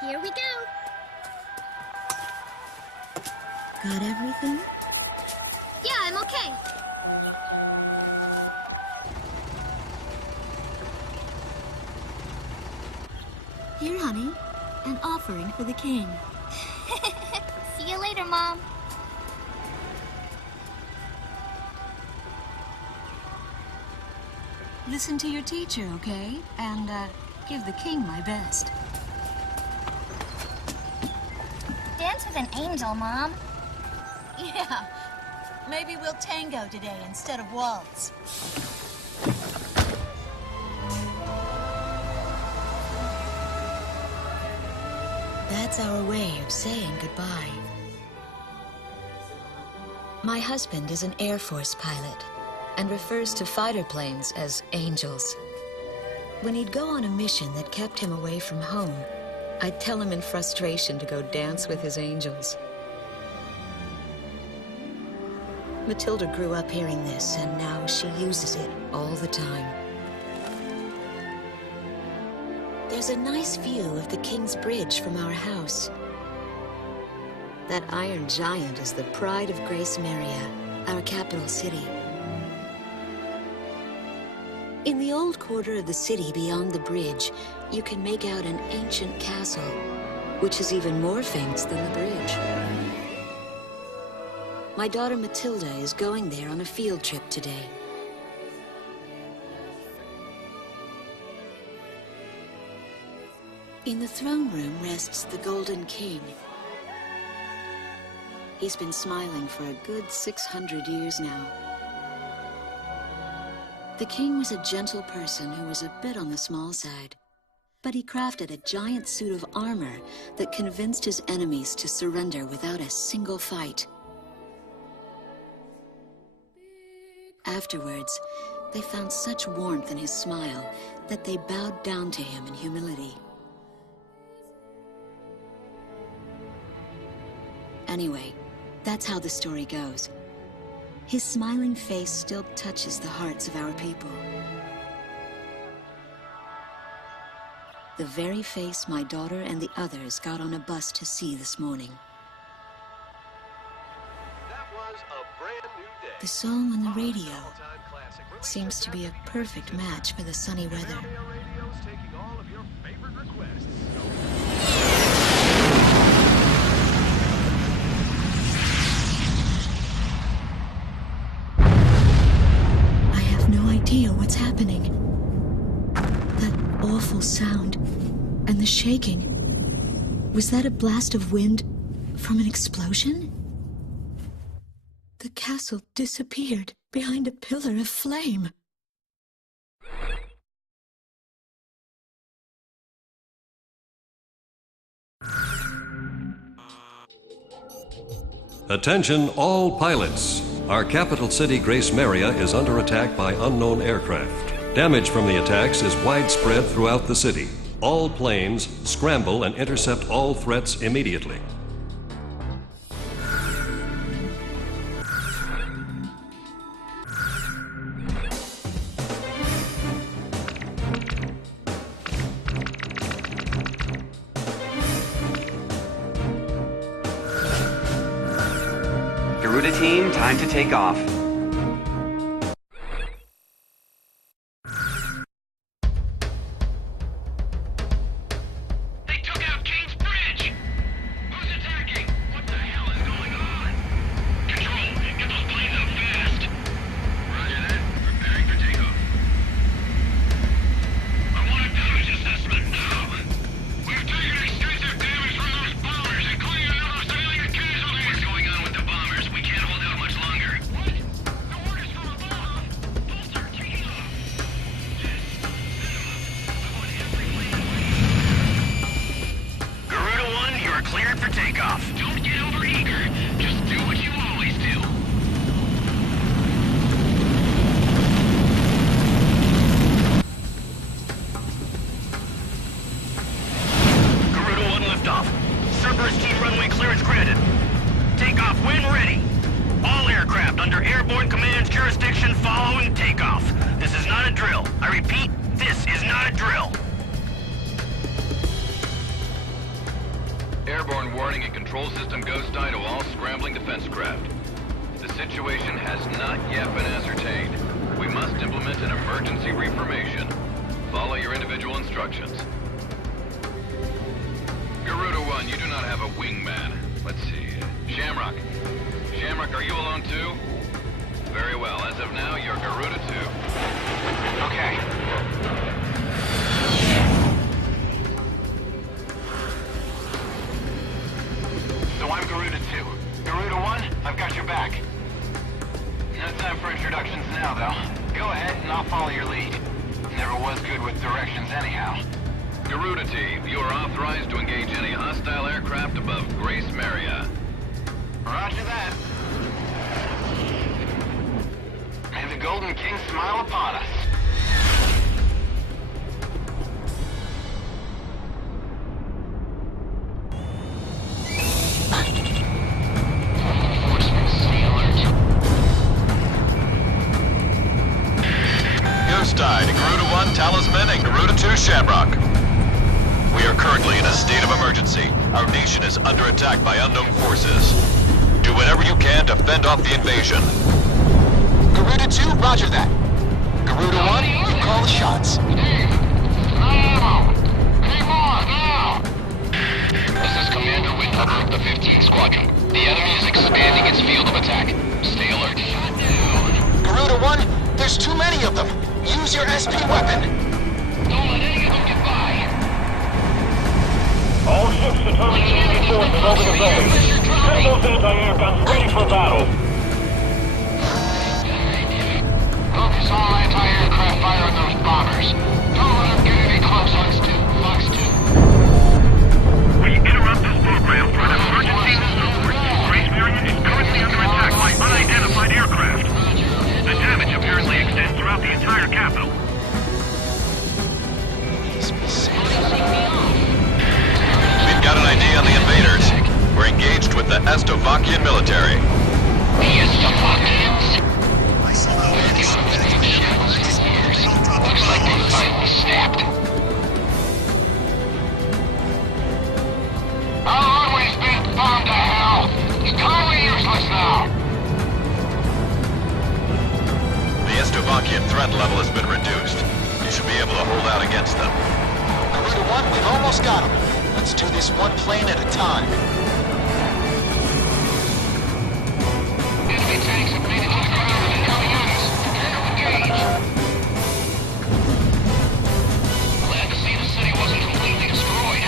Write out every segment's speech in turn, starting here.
Here we go. Got everything? Yeah, I'm okay. Here, honey. An offering for the king. See you later, Mom. Listen to your teacher, okay? And, give the king my best. Dance with an angel, Mom. Yeah. Maybe we'll tango today instead of waltz. That's our way of saying goodbye. My husband is an Air Force pilot and refers to fighter planes as angels. When he'd go on a mission that kept him away from home, I'd tell him in frustration to go dance with his angels. Matilda grew up hearing this, and now she uses it all the time. There's a nice view of the King's Bridge from our house. That iron giant is the pride of Gracemeria, our capital city. In the old quarter of the city beyond the bridge, you can make out an ancient castle, which is even more famous than the bridge. My daughter Matilda is going there on a field trip today. In the throne room rests the Golden King. He's been smiling for a good 600 years now. The king was a gentle person who was a bit on the small side, but he crafted a giant suit of armor that convinced his enemies to surrender without a single fight. Afterwards, they found such warmth in his smile that they bowed down to him in humility. Anyway, that's how the story goes. His smiling face still touches the hearts of our people. The very face my daughter and the others got on a bus to see this morning. That was a brand new day. The song on the radio seems to be a perfect match for the sunny weather. Gracemeria Radio's taking all of your favorite requests. I have no idea what's happening. That awful sound and the shaking. Was that a blast of wind from an explosion? The castle disappeared behind a pillar of flame. Attention all pilots. Our capital city, Gracemeria, is under attack by unknown aircraft. Damage from the attacks is widespread throughout the city. All planes scramble and intercept all threats immediately. Garuda team, time to take off. They took out King's Bridge! Who's attacking? What the hell is going on? Control, get those planes up fast! Roger that. Preparing for takeoff. I want a damage assessment now! We've taken extensive damage from those bombers, including a number of civilian casualties! What's going on with the bombers? We can't hold out much longer. What? The orders from above! Bolster, taking off! Yes, set 'em up. I want every plane Garuda 1, you are cleared for takeoff. Don't get overeager. Just do what you always do. Garuda 1 liftoff. Cerberus team runway clearance granted. Takeoff when ready. All aircraft under airborne command's jurisdiction following takeoff. This is not a drill. I repeat, this is not a drill. Airborne warning and control system ghost eye to all scrambling defense craft. The situation has not yet been ascertained. We must implement an emergency reformation. Follow your individual instructions. Garuda 1, you do not have a wingman. Let's see. Shamrock. Shamrock, are you alone too? Very well. As of now, you're Garuda 2. Okay. So I'm Garuda 2. Garuda 1, I've got your back. No time for introductions now, though. Go ahead and I'll follow your lead. Never was good with directions anyhow. Garuda Team, you are authorized to engage any hostile aircraft above Gracemeria. Roger that. May the Golden King smile upon us. Ghost Eye to Garuda 1 Talisman and Garuda 2 Shamrock. We are currently in a state of emergency. Our nation is under attack by unknown forces. Do whatever you can to fend off the invasion. Garuda 2, roger that. Garuda 1, you call the shots. This is Commander Windhopper of the 15th Squadron. The enemy is expanding its field of attack. Stay alert. Garuda 1, there's too many of them. Use your SP weapon. Don't let any of them get by. All ships determined to enemy forces over the zone. Set those anti-air guns ready for battle. Focus all anti-aircraft fire on those bombers. Don't let them get any close. Fox 2. We interrupt this program for an emergency. Gracemeria is currently under attack by unidentified aircraft. The damage apparently extends throughout the entire capital. We've got an ID on the invaders. We're engaged with the Estovakian military. The Estovakians? Looks like they finally snapped. Our runway's been bombed to hell. It's totally useless now. The Estovakian threat level has been reduced. You should be able to hold out against them. Garuda 1, we've almost got them. Let's do this one plane at a time. Enemy tanks have made it to the ground and they're coming at us. Prepare to engage. Glad to see the city wasn't completely destroyed.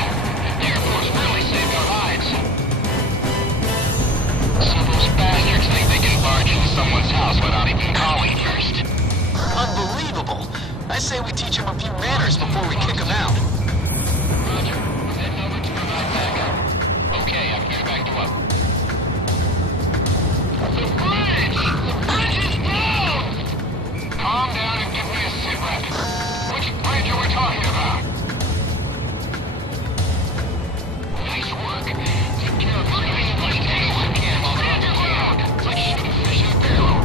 The Air Force really saved our lives. Some of those bastards think they can barge into someone's house without even calling first. Unbelievable. I say we teach them a few manners before we kick them out. Roger. Heading over to provide backup. Okay, I'm here to back you up. The bridge! The bridge is down! Calm down and give me a sit rep. Which bridge are we talking about? Nice work. Take care of this nice bridge anyone can while they're underground. It's like shooting fish in a barrel.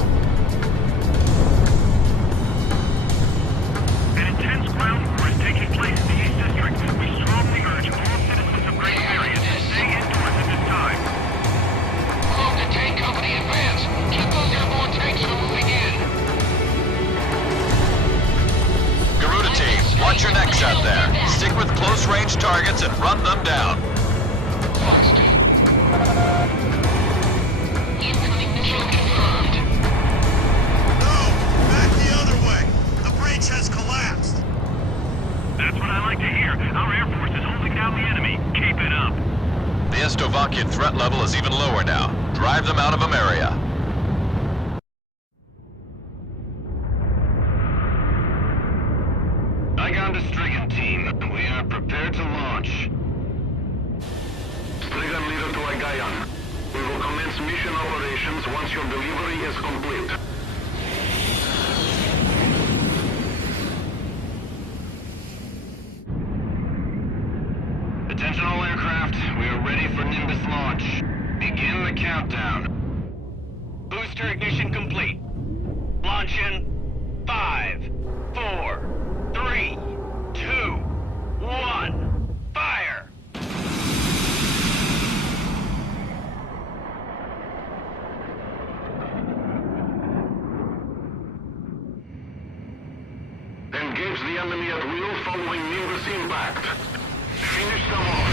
An intense ground war is taking place in the East District. We strongly urge all citizens of Gracemeria to stay indoors at this time. Move the tank company advance. Keep those airborne tanks from moving in. Garuda Team, watch your necks out there. Stick with close-range targets and run them down. Fox 2. Incoming mission confirmed. No! Back the other way! The breach has collapsed! That's what I like to hear. Our Air Force is holding down the enemy. Keep it up. The Estovakian threat level is even lower now. Drive them out of Ameria. Igon to Strigan Team. We are prepared to launch. Strigan leader to Igayan. We will commence mission operations once your delivery is complete. Attention all aircraft. We are ready for Nimbus launch. Begin the countdown. Booster ignition complete. Launch in 5, 4, 3, 2, 1. Fire! attacked. Finish them off.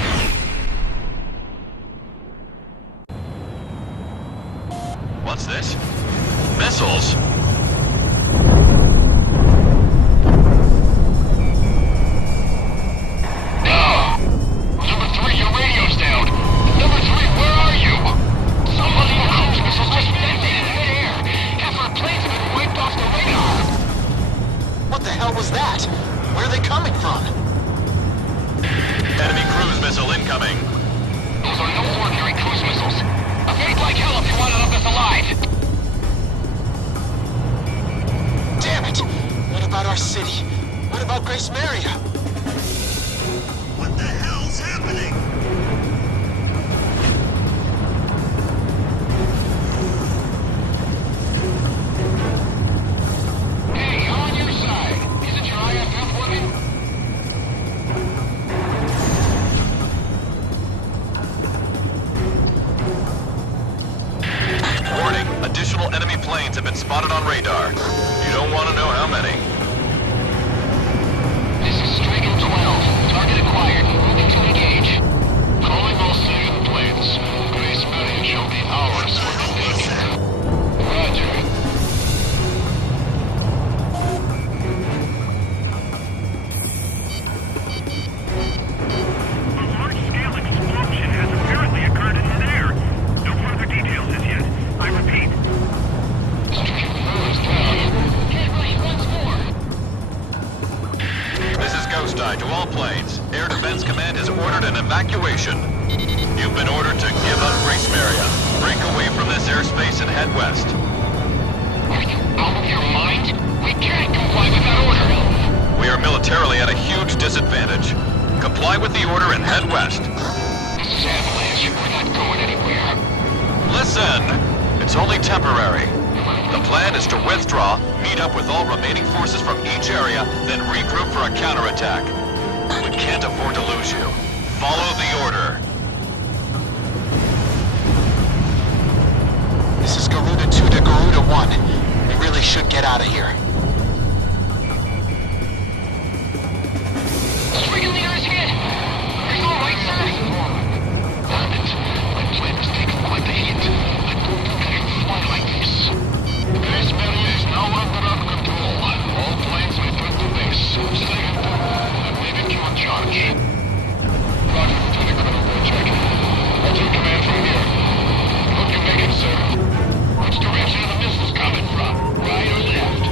What's this? Missiles? Number 3, your radio's down. Number 3, where are you? Somebody in cruise missiles just detonated in midair. Half our planes have been wiped off the radar. What the hell was that? Where are they coming from? Enemy cruise missile incoming. Those are no ordinary cruise missiles. Evade like hell if you want to have us alive. Damn it! What about our city? What about Gracemeria? What the hell's happening? Hey, on your side. Isn't your IFF working? Warning, additional enemy planes have been spotted on radar. You don't want to know how many. This is Striker 12. Target acquired. Moving to engage. Calling all civilian planes. Gracemeria shall be ours for the taking. Roger. A large-scale explosion has apparently occurred in midair. No further details as yet. I repeat. Striker 4 is down. Get right once more. This is Ghost Eye to all planes. Air Defense Command has ordered an evacuation. You've been ordered to give up Gracemeria. Break away from this airspace and head west. Are you out of your mind? We can't comply with that order. We are militarily at a huge disadvantage. Comply with the order and head west. This is Avalanche. We're not going anywhere. Listen! It's only temporary. The plan is to withdraw, meet up with all remaining forces from each area, then regroup for a counterattack. We can't afford to lose you. Follow the order. This is Garuda 2 to Garuda 1. We really should get out of here. Striker leader is hit! Are you alright, sir? Damn it. My plane has taken quite the hit. I don't think I can fly like this. Gracemeria is now under our control. All planes return to base. Second, I'm leaving you in charge. Roger, Lieutenant Colonel Bojack. I'll take command from here. Hope you make it, sir. Which direction are the missiles coming from? Right or left?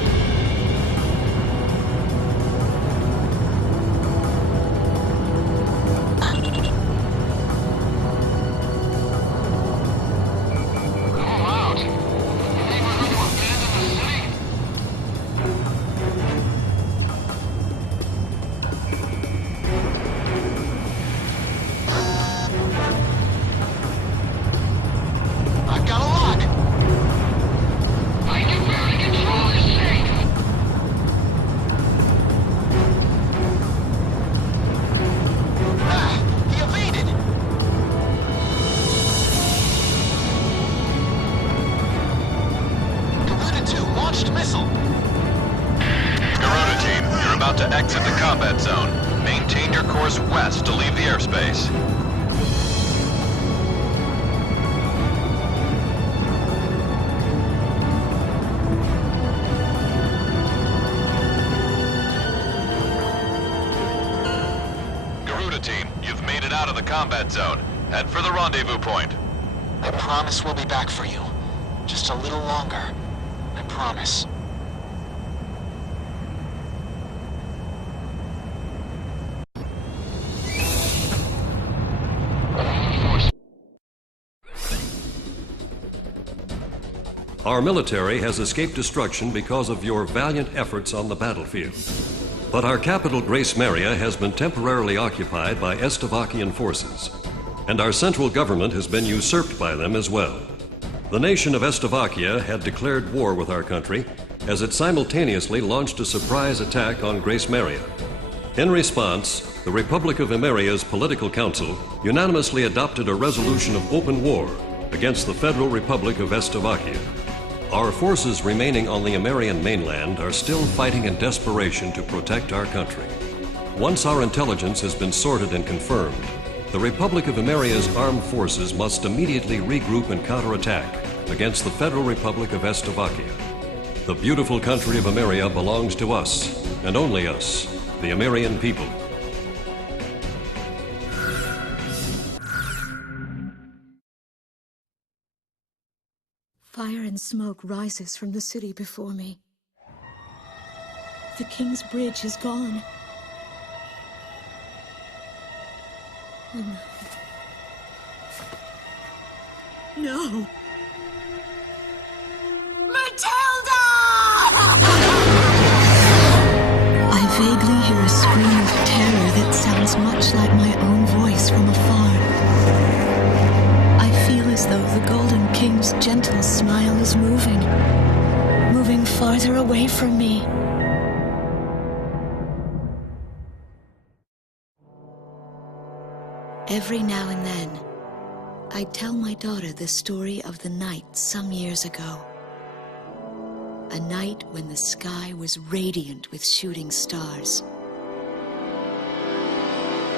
Call out. You think we're going to abandon the city? I've got a lock. I knew we were in control of this city. He evaded. Garuda 2 launched missile. Garuda team, you're about to exit the combat zone. Maintain your course west to leave the airspace. Garuda team, you've made it out of the combat zone. Head for the rendezvous point. I promise we'll be back for you. Just a little longer. I promise. Our military has escaped destruction because of your valiant efforts on the battlefield. But our capital, Gracemeria, has been temporarily occupied by Estavakian forces, and our central government has been usurped by them as well. The nation of Estavakia had declared war with our country as it simultaneously launched a surprise attack on Gracemeria. In response, the Republic of Emeria's Political Council unanimously adopted a resolution of open war against the Federal Republic of Estavakia. Our forces remaining on the Emerian mainland are still fighting in desperation to protect our country. Once our intelligence has been sorted and confirmed, the Republic of Ameria's armed forces must immediately regroup and counterattack against the Federal Republic of Slovakia. The beautiful country of Ameria belongs to us, and only us, the Amerian people. Fire and smoke rises from the city before me. The King's Bridge is gone. Oh no. No! Matilda! I vaguely hear a scream of terror that sounds much like my own voice from afar. I feel as though the Golden King's gentle smile is moving farther away from me. Every now and then, I tell my daughter the story of the night some years ago. A night when the sky was radiant with shooting stars.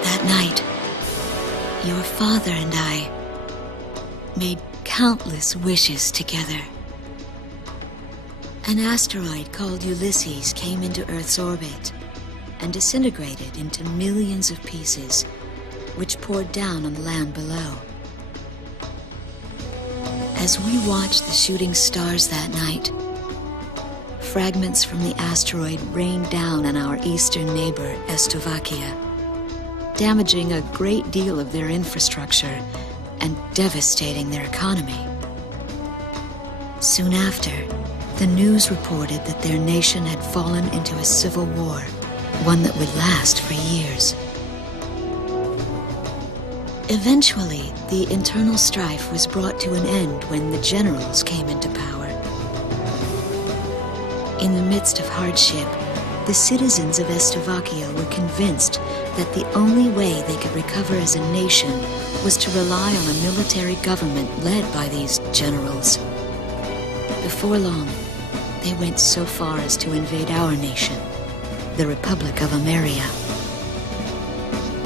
That night, your father and I made countless wishes together. An asteroid called Ulysses came into Earth's orbit and disintegrated into millions of pieces, which poured down on the land below. As we watched the shooting stars that night, fragments from the asteroid rained down on our eastern neighbor, Slovakia, damaging a great deal of their infrastructure and devastating their economy. Soon after, the news reported that their nation had fallen into a civil war, one that would last for years. Eventually, the internal strife was brought to an end when the generals came into power. In the midst of hardship, the citizens of Slovakia were convinced that the only way they could recover as a nation was to rely on a military government led by these generals. Before long, they went so far as to invade our nation, the Republic of Ameria.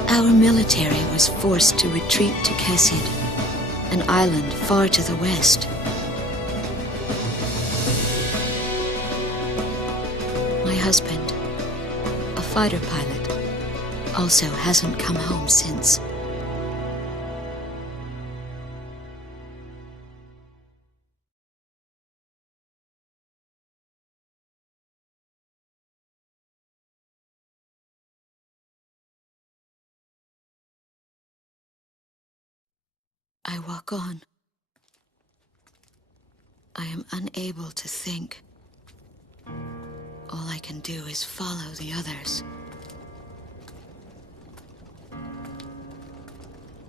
Our military was forced to retreat to Kesid, an island far to the west. My husband, a fighter pilot, also hasn't come home since. I walk on. I am unable to think. All I can do is follow the others.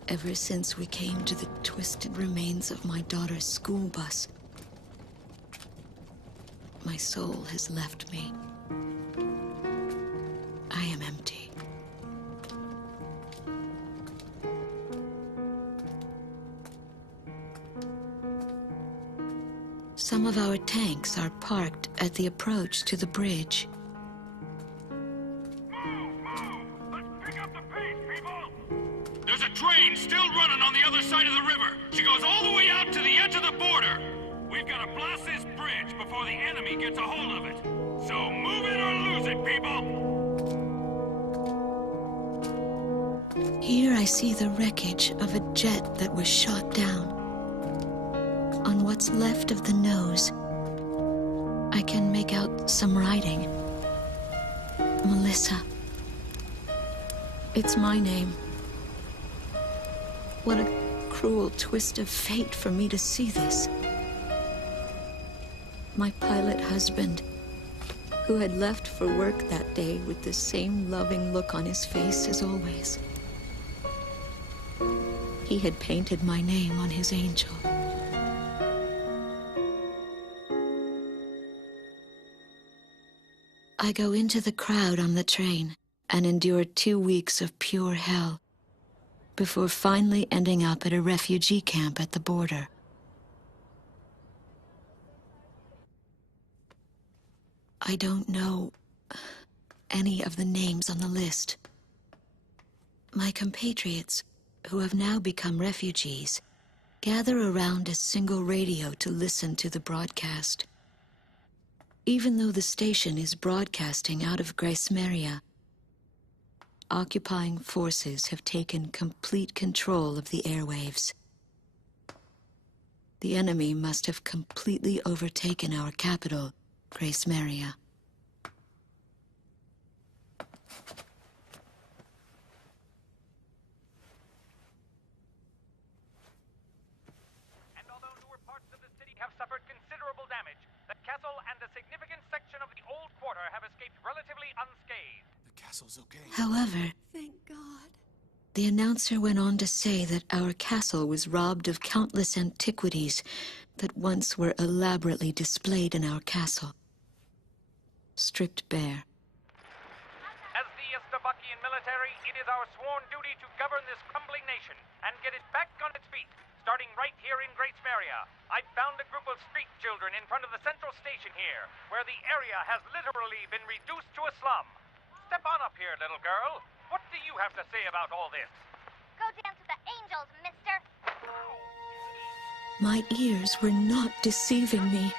Ever since we came to the twisted remains of my daughter's school bus, my soul has left me. I am empty. Some of our tanks are parked at the approach to the bridge. Let's pick up the pace, people! There's a train still running on the other side of the river. She goes all the way out to the edge of the border. We've got to blast this bridge before the enemy gets a hold of it. So move it or lose it, people! Here I see the wreckage of a jet that was shot down. On what's left of the nose, I can make out some writing. Melissa. It's my name. What a cruel twist of fate for me to see this. My pilot husband, who had left for work that day with the same loving look on his face as always. He had painted my name on his angel. I go into the crowd on the train and endure 2 weeks of pure hell before finally ending up at a refugee camp at the border. I don't know any of the names on the list, My compatriots, who have now become refugees, gather around a single radio to listen to the broadcast. Even though the station is broadcasting out of Gracemeria, occupying forces have taken complete control of the airwaves. The enemy must have completely overtaken our capital, Gracemeria. And although newer parts of the city have suffered considerable damage, the castle and a significant section of the old quarter have escaped relatively unscathed. The castle's okay. However, Thank God. the announcer went on to say that our castle was robbed of countless antiquities that once were elaborately displayed in our castle. Stripped bare. As the Estovakian military, it is our sworn duty to govern this crumbling nation and get it back on its feet, starting right here in Gracemeria. I found a group of street children in front of the central station here, where the area has literally been reduced to a slum. Step on up here, little girl. What do you have to say about all this? Go dance with the angels, mister. My ears were not deceiving me.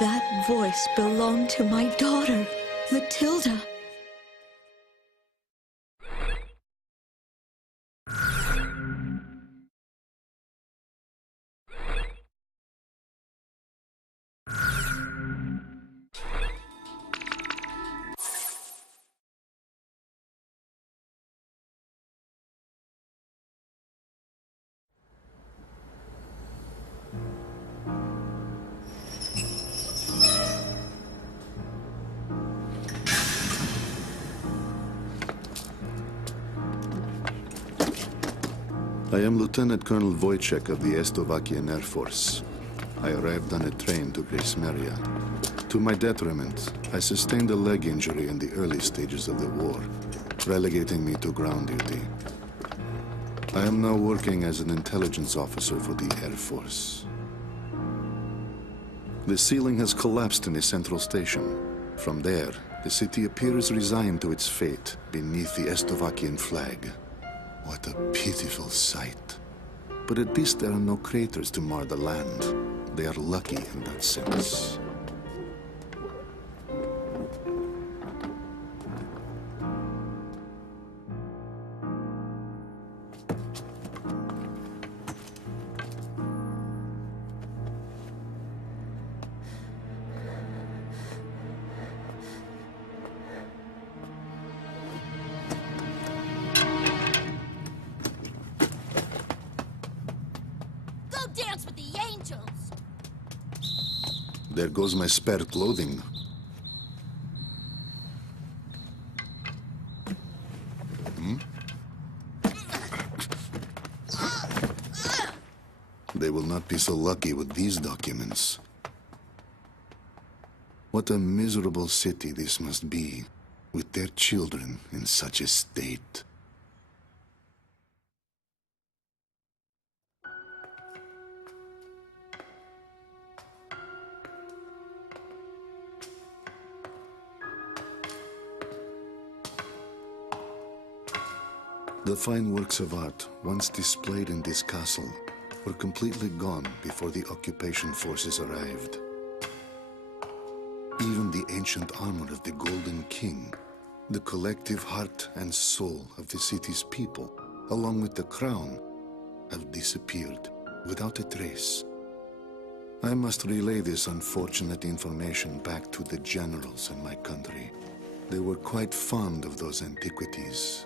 That voice belonged to my daughter, Matilda. I am Lieutenant Colonel Wojciech of the Estovakian Air Force. I arrived on a train to Gracemeria. To my detriment, I sustained a leg injury in the early stages of the war, relegating me to ground duty. I am now working as an intelligence officer for the Air Force. The ceiling has collapsed in the central station. From there, the city appears resigned to its fate beneath the Estovakian flag. What a pitiful sight. But at least there are no craters to mar the land. They are lucky in that sense. Dance with the angels. There goes my spare clothing. They will not be so lucky with these documents. What a miserable city this must be, with their children in such a state. The fine works of art, once displayed in this castle, were completely gone before the occupation forces arrived. Even the ancient armor of the Golden King, the collective heart and soul of the city's people, along with the crown, have disappeared without a trace. I must relay this unfortunate information back to the generals in my country. They were quite fond of those antiquities.